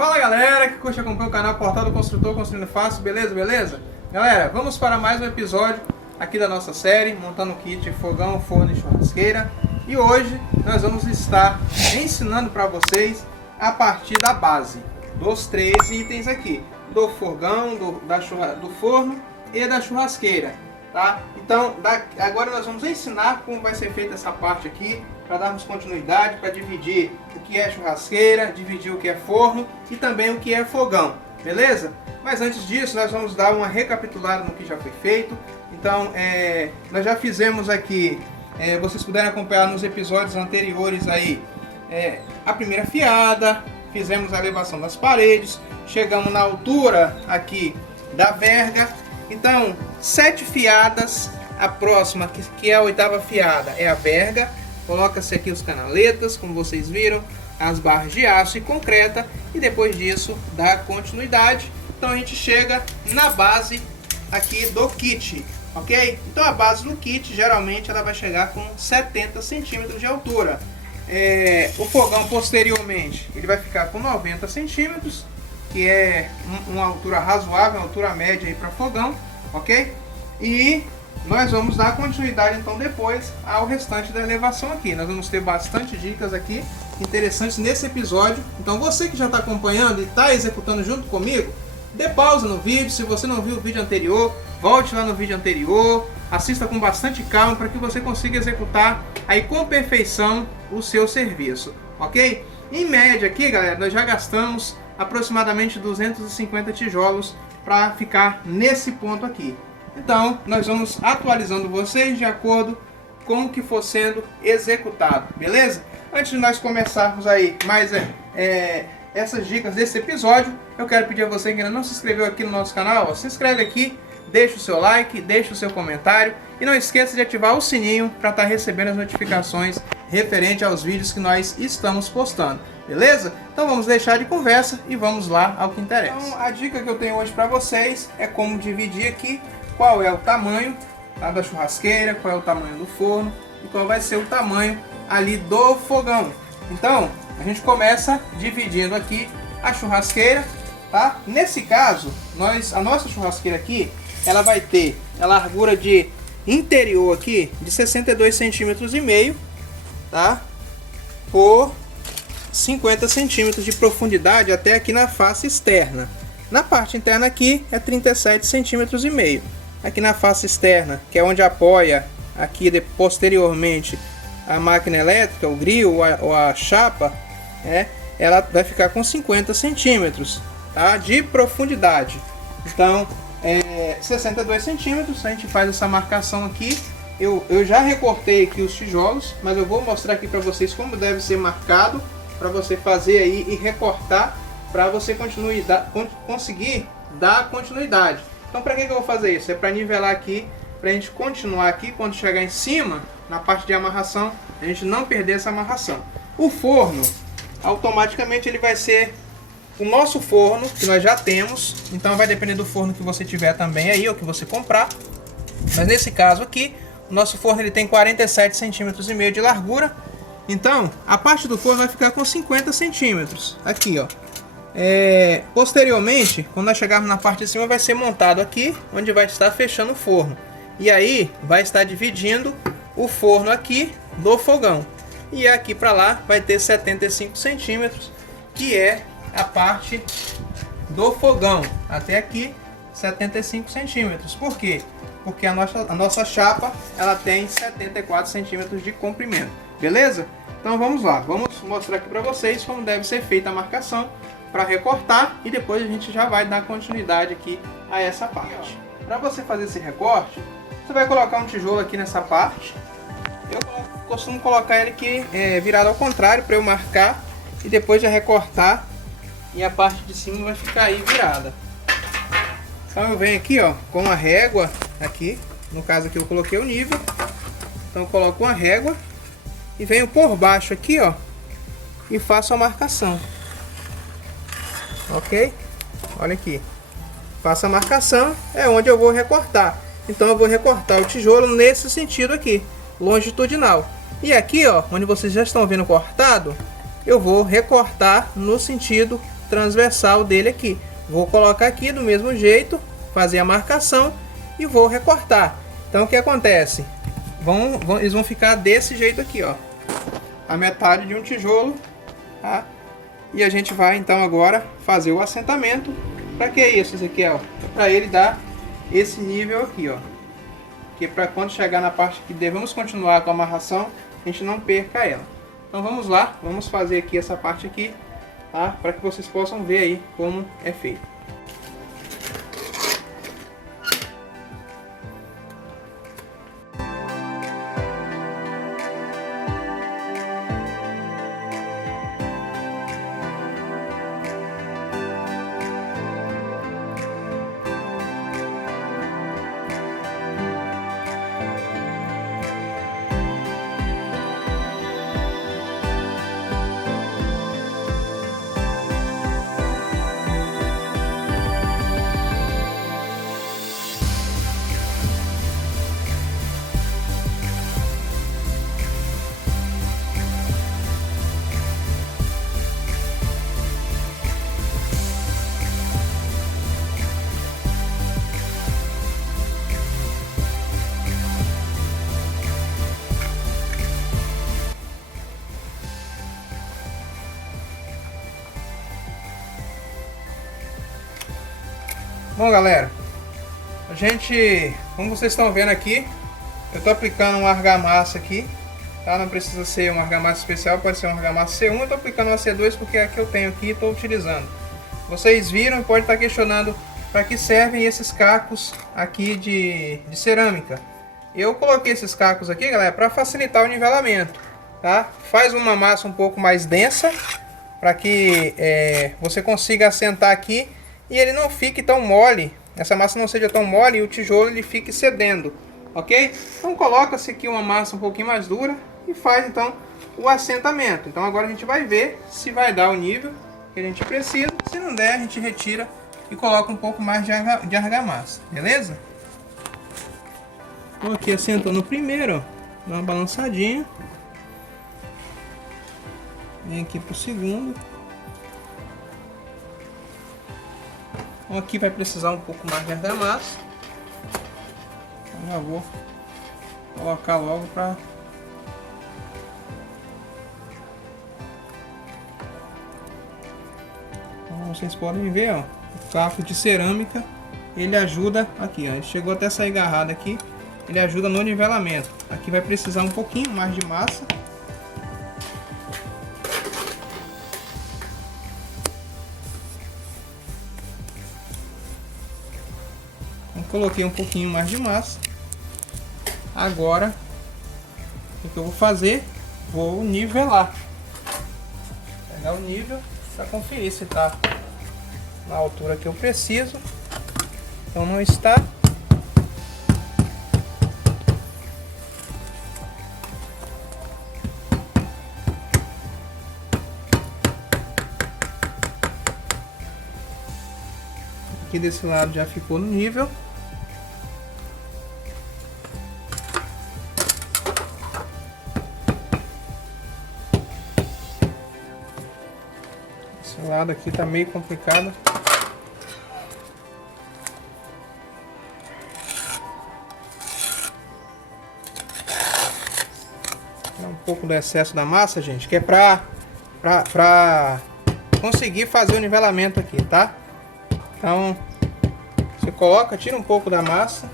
Fala galera que curte e acompanha o canal Portal do Construtor Construindo Fácil, beleza? Galera, vamos para mais um episódio aqui da nossa série Montando Kit Fogão, Forno e Churrasqueira. E hoje nós vamos estar ensinando para vocês a partir da base dos três itens aqui, do fogão, do forno e da churrasqueira, tá? Então agora nós vamos ensinar como vai ser feita essa parte aqui, para darmos continuidade, para dividir o que é churrasqueira, dividir o que é forno e também o que é fogão, beleza? Mas antes disso nós vamos dar uma recapitulada no que já foi feito. Então nós já fizemos aqui, vocês puderem acompanhar nos episódios anteriores aí, a primeira fiada, fizemos a elevação das paredes, chegamos na altura aqui da verga. Então 7 fiadas, a próxima que é a 8ª fiada é a verga. Coloca-se aqui os canaletas, como vocês viram, as barras de aço e concreta, e depois disso dá continuidade. Então a gente chega na base aqui do kit, ok? Então a base do kit geralmente ela vai chegar com 70 centímetros de altura. O fogão posteriormente ele vai ficar com 90 centímetros, que é uma altura razoável, uma altura média aí para fogão, ok? E nós vamos dar continuidade então depois ao restante da elevação aqui. Nós vamos ter bastante dicas aqui interessantes nesse episódio. Então você que já está acompanhando e está executando junto comigo, dê pausa no vídeo. Se você não viu o vídeo anterior, volte lá no vídeo anterior, assista com bastante calma para que você consiga executar aí com perfeição o seu serviço, ok? Em média aqui, galera, nós já gastamos aproximadamente 250 tijolos para ficar nesse ponto aqui. Então, nós vamos atualizando vocês de acordo com o que for sendo executado, beleza? Antes de nós começarmos aí mais essas dicas desse episódio, eu quero pedir a você que ainda não se inscreveu aqui no nosso canal, ó, se inscreve aqui, deixa o seu like, deixa o seu comentário e não esqueça de ativar o sininho para estar recebendo as notificações referente aos vídeos que nós estamos postando, beleza? Então vamos deixar de conversa e vamos lá ao que interessa. Então, a dica que eu tenho hoje para vocês é como dividir aqui qual é o tamanho da churrasqueira, qual é o tamanho do forno e qual vai ser o tamanho ali do fogão. Então a gente começa dividindo aqui a churrasqueira, tá? Nesse caso, a nossa churrasqueira aqui, ela vai ter a largura de interior aqui de 62 centímetros e meio, tá? Por 50 centímetros de profundidade até aqui na face externa. Na parte interna aqui é 37 centímetros e meio. Aqui na face externa, que é onde apoia aqui posteriormente a máquina elétrica, o grill ou a chapa, ela vai ficar com 50 centímetros, tá, de profundidade. Então 62 centímetros, a gente faz essa marcação aqui. Eu já recortei aqui os tijolos, mas eu vou mostrar aqui para vocês como deve ser marcado, para você fazer aí e recortar, para você conseguir dar continuidade. Então para que eu vou fazer isso? É para nivelar aqui, para a gente continuar aqui, quando chegar em cima, na parte de amarração, a gente não perder essa amarração. O forno, automaticamente ele vai ser o nosso forno, que nós já temos. Então vai depender do forno que você tiver também aí, ou que você comprar. Mas nesse caso aqui, o nosso forno ele tem 47 centímetros e meio de largura. Então a parte do forno vai ficar com 50 centímetros. Aqui, ó. Posteriormente, quando nós chegarmos na parte de cima, vai ser montado aqui, onde vai estar fechando o forno. E aí vai estar dividindo o forno aqui do fogão. E aqui para lá vai ter 75 centímetros, que é a parte do fogão. Até aqui 75 centímetros. Por quê? Porque a nossa chapa ela tem 74 centímetros de comprimento. Beleza? Então vamos lá. Vamos mostrar aqui para vocês como deve ser feita a marcação para recortar, e depois a gente já vai dar continuidade aqui a essa parte. Para você fazer esse recorte, você vai colocar um tijolo aqui nessa parte. Eu costumo colocar ele aqui virado ao contrário, para eu marcar e depois já recortar, e a parte de cima vai ficar aí virada. Então eu venho aqui, ó, com uma régua aqui, no caso aqui eu coloquei o nível. Então eu coloco uma régua e venho por baixo aqui, ó, e faço a marcação. Ok? Olha aqui. Faço a marcação, é onde eu vou recortar. Então eu vou recortar o tijolo nesse sentido aqui, longitudinal. E aqui, ó, onde vocês já estão vendo cortado, eu vou recortar no sentido transversal dele aqui. Vou colocar aqui do mesmo jeito, fazer a marcação e vou recortar. Então o que acontece? Eles vão ficar desse jeito aqui, ó, a metade de um tijolo, tá? E a gente vai então agora fazer o assentamento. Para que isso, Ezequiel? Para ele dar esse nível aqui, ó, que para quando chegar na parte que devemos continuar com a amarração, a gente não perca ela. Então vamos lá, vamos fazer aqui essa parte aqui, tá? Para que vocês possam ver aí como é feito. Bom, galera, como vocês estão vendo aqui, eu estou aplicando uma argamassa aqui, tá? Não precisa ser uma argamassa especial, pode ser uma argamassa C1. Eu estou aplicando uma C2 porque é a que eu tenho aqui e estou utilizando. Vocês viram e pode estar questionando para que servem esses cacos aqui de cerâmica. Eu coloquei esses cacos aqui, galera, para facilitar o nivelamento, tá? Faz uma massa um pouco mais densa para que você consiga assentar aqui e ele não fique tão mole, essa massa não seja tão mole e o tijolo ele fique cedendo, ok? Então coloca-se aqui uma massa um pouquinho mais dura e faz então o assentamento. Então agora a gente vai ver se vai dar o nível que a gente precisa. Se não der, a gente retira e coloca um pouco mais de argamassa, beleza? Então aqui assentando o primeiro, ó, dá uma balançadinha. Vem aqui pro segundo. Então aqui vai precisar um pouco mais de argamassa. Então já vou colocar logo para como vocês podem ver, ó, o caco de cerâmica ele ajuda aqui, ó, ele chegou até sair agarrado aqui, ele ajuda no nivelamento. Aqui vai precisar um pouquinho mais de massa. Coloquei um pouquinho mais de massa. Agora o que eu vou fazer? Vou nivelar. Pegar o nível para conferir se está na altura que eu preciso. Então não está. Aqui desse lado já ficou no nível. Esse lado aqui tá meio complicado. Tirar um pouco do excesso da massa, gente, que é pra conseguir fazer o nivelamento aqui, tá? Então, você coloca, tira um pouco da massa.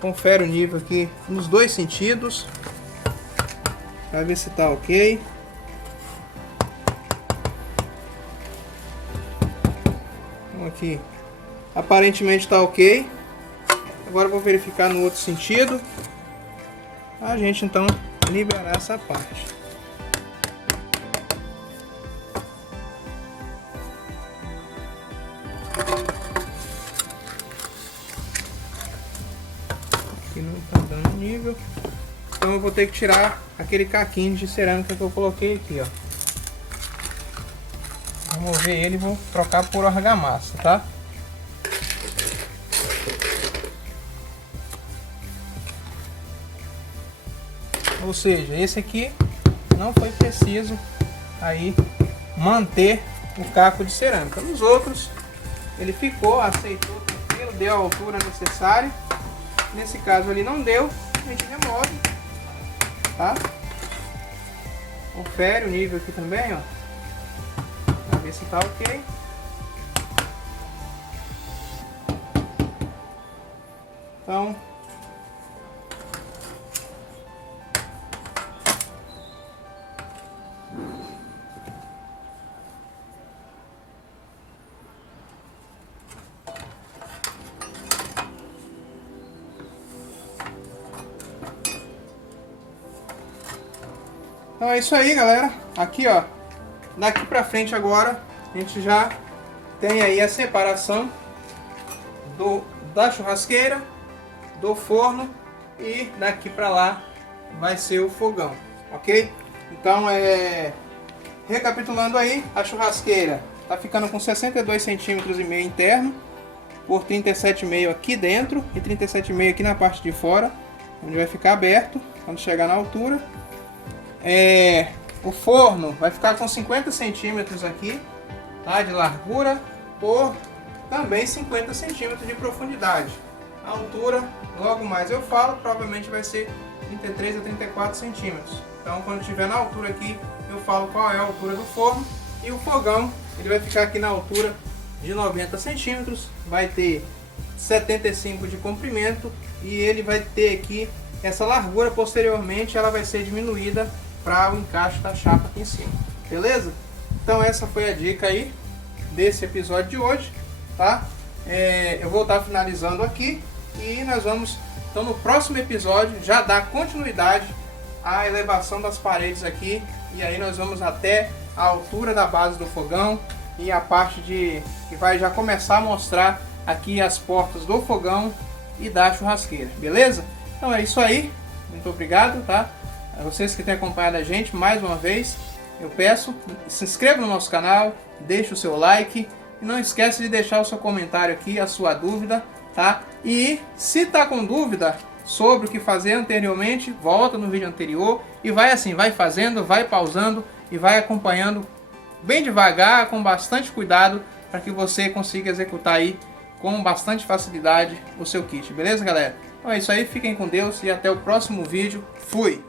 Confere o nível aqui nos dois sentidos. Para ver se tá ok. Então aqui, aparentemente tá ok. Agora eu vou verificar no outro sentido. A gente então liberar essa parte. Aqui não tá dando nível. Então eu vou ter que tirar aquele caquinho de cerâmica que eu coloquei aqui, ó. Vou mover ele e vou trocar por argamassa, tá? Ou seja, esse aqui não foi preciso aí manter o caco de cerâmica. Nos outros ele ficou, aceitou, deu a altura necessária. Nesse caso ele não deu, a gente remove, tá? Confere o nível aqui também, ó, pra ver se tá ok. Então, é isso aí, galera. Aqui, ó, daqui pra frente agora a gente já tem aí a separação da churrasqueira, do forno, e daqui pra lá vai ser o fogão, ok? Então, recapitulando aí, a churrasqueira tá ficando com 62 centímetros e meio interno por 37,5 aqui dentro e 37,5 aqui na parte de fora, onde vai ficar aberto quando chegar na altura. O forno vai ficar com 50 centímetros aqui, tá, de largura por também 50 centímetros de profundidade. A altura, logo mais eu falo, provavelmente vai ser 33 a 34 centímetros. Então, quando estiver na altura aqui, eu falo qual é a altura do forno. E o fogão, ele vai ficar aqui na altura de 90 centímetros, vai ter 75 de comprimento e ele vai ter aqui essa largura. Posteriormente ela vai ser diminuída para o encaixe da chapa aqui em cima, beleza? Então essa foi a dica aí desse episódio de hoje, tá? Eu vou estar finalizando aqui e nós vamos, então, no próximo episódio já dar continuidade à elevação das paredes aqui, e aí nós vamos até a altura da base do fogão e a parte que vai já começar a mostrar aqui as portas do fogão e da churrasqueira, beleza? Então é isso aí, muito obrigado, tá? A vocês que têm acompanhado a gente, mais uma vez, eu peço, se inscreva no nosso canal, deixe o seu like e não esqueça de deixar o seu comentário aqui, a sua dúvida, tá? E se tá com dúvida sobre o que fazer anteriormente, volta no vídeo anterior e vai assim, vai fazendo, vai pausando e vai acompanhando bem devagar, com bastante cuidado, para que você consiga executar aí com bastante facilidade o seu kit, beleza, galera? Então é isso aí, fiquem com Deus e até o próximo vídeo. Fui!